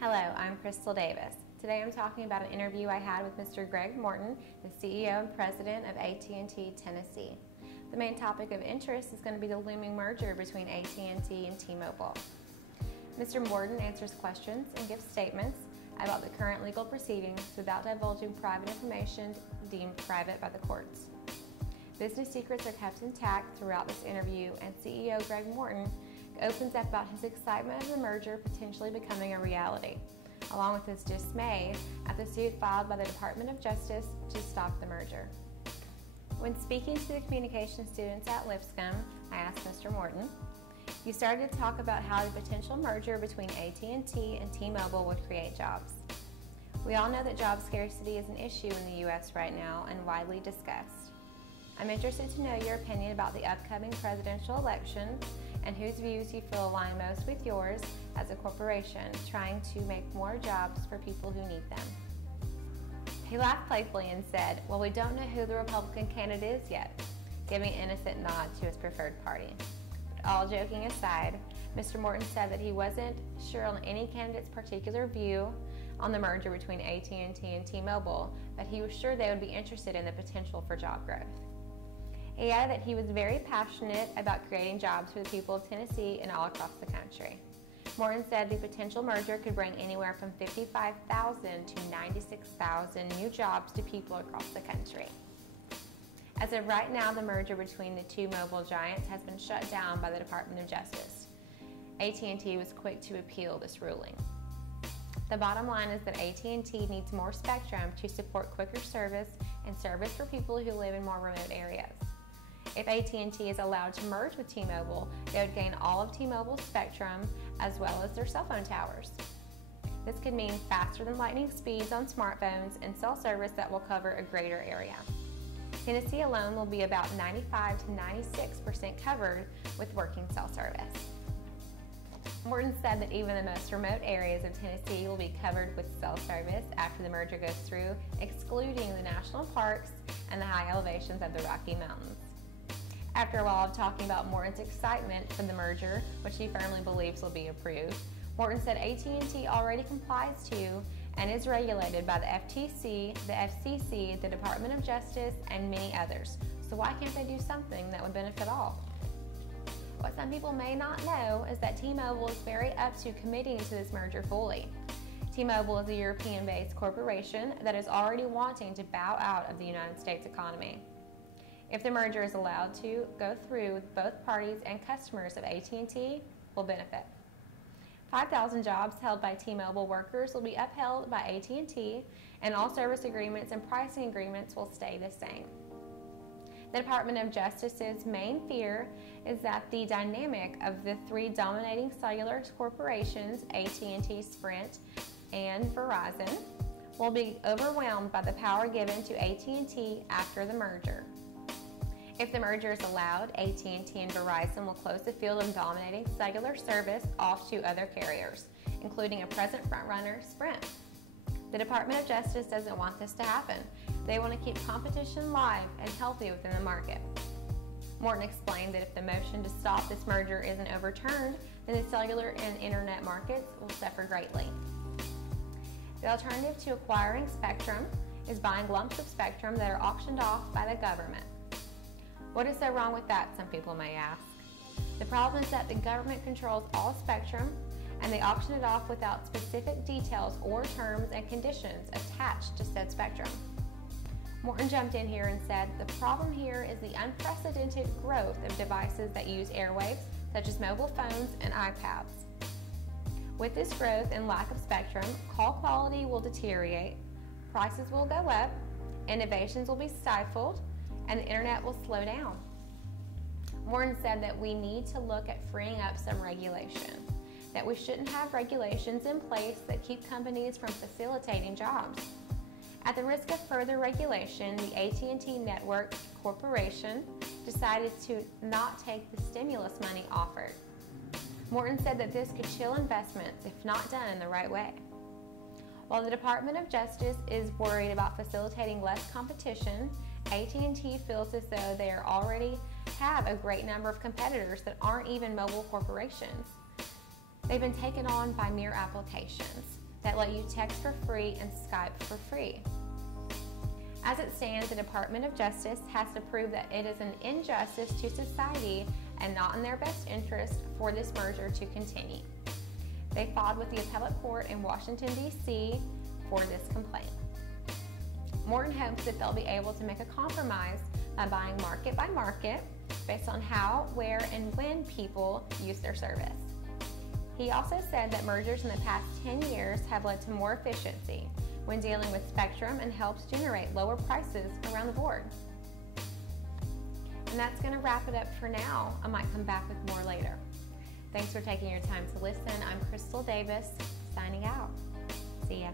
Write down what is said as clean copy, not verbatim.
Hello, I'm Crystal Davis. Today I'm talking about an interview I had with Mr. Greg Morton, the CEO and President of AT&T Tennessee. The main topic of interest is going to be the looming merger between AT&T and T-Mobile. Mr. Morton answers questions and gives statements about the current legal proceedings without divulging private information deemed private by the courts. Business secrets are kept intact throughout this interview, and CEO Greg Morton opens up about his excitement of the merger potentially becoming a reality, along with his dismay at the suit filed by the Department of Justice to stop the merger. When speaking to the communication students at Lipscomb, I asked Mr. Morton, "You started to talk about how the potential merger between AT&T and T-Mobile would create jobs. We all know that job scarcity is an issue in the U.S. right now and widely discussed. I'm interested to know your opinion about the upcoming presidential election and whose views you feel align most with yours as a corporation trying to make more jobs for people who need them." He laughed playfully and said, "Well, we don't know who the Republican candidate is yet," giving an innocent nod to his preferred party. But all joking aside, Mr. Morton said that he wasn't sure on any candidate's particular view on the merger between AT&T and T-Mobile, but he was sure they would be interested in the potential for job growth. He added that he was very passionate about creating jobs for the people of Tennessee and all across the country. Morton said the potential merger could bring anywhere from 55,000 to 96,000 new jobs to people across the country. As of right now, the merger between the two mobile giants has been shut down by the Department of Justice. AT&T was quick to appeal this ruling. The bottom line is that AT&T needs more spectrum to support quicker service and service for people who live in more remote areas. If AT&T is allowed to merge with T-Mobile, they would gain all of T-Mobile's spectrum as well as their cell phone towers. This could mean faster than lightning speeds on smartphones and cell service that will cover a greater area. Tennessee alone will be about 95 to 96% covered with working cell service. Morton said that even the most remote areas of Tennessee will be covered with cell service after the merger goes through, excluding the national parks and the high elevations of the Rocky Mountains. After a while of talking about Morton's excitement for the merger, which he firmly believes will be approved, Morton said AT&T already complies to and is regulated by the FTC, the FCC, the Department of Justice, and many others. So why can't they do something that would benefit all? What some people may not know is that T-Mobile is very up to committing to this merger fully. T-Mobile is a European-based corporation that is already wanting to bow out of the United States economy. If the merger is allowed to go through, both parties and customers of AT&T will benefit. 5,000 jobs held by T-Mobile workers will be upheld by AT&T, and all service agreements and pricing agreements will stay the same. The Department of Justice's main fear is that the dynamic of the three dominating cellular corporations, AT&T, Sprint, and Verizon, will be overwhelmed by the power given to AT&T after the merger. If the merger is allowed, AT&T and Verizon will close the field of dominating cellular service off to other carriers, including a present frontrunner, Sprint. The Department of Justice doesn't want this to happen. They want to keep competition live and healthy within the market. Morton explained that if the motion to stop this merger isn't overturned, then the cellular and internet markets will suffer greatly. The alternative to acquiring spectrum is buying lumps of spectrum that are auctioned off by the government. What is so wrong with that, some people may ask? The problem is that the government controls all spectrum, and they auction it off without specific details or terms and conditions attached to said spectrum. Morton jumped in here and said, "The problem here is the unprecedented growth of devices that use airwaves, such as mobile phones and iPads. With this growth and lack of spectrum, call quality will deteriorate, prices will go up, innovations will be stifled, and the internet will slow down." Morton said that we need to look at freeing up some regulation, that we shouldn't have regulations in place that keep companies from facilitating jobs. At the risk of further regulation, the AT&T Network Corporation decided to not take the stimulus money offered. Morton said that this could chill investments if not done in the right way. While the Department of Justice is worried about facilitating less competition, AT&T feels as though they already have a great number of competitors that aren't even mobile corporations. They've been taken on by mere applications. that let you text for free and Skype for free. As it stands, the Department of Justice has to prove that it is an injustice to society and not in their best interest for this merger to continue. They filed with the appellate court in Washington, D.C. for this complaint. Morton hopes that they'll be able to make a compromise by buying market by market based on how, where, and when people use their service. He also said that mergers in the past 10 years have led to more efficiency when dealing with spectrum and helps generate lower prices around the board. And that's going to wrap it up for now. I might come back with more later. Thanks for taking your time to listen. I'm Crystal Davis, signing out. See ya.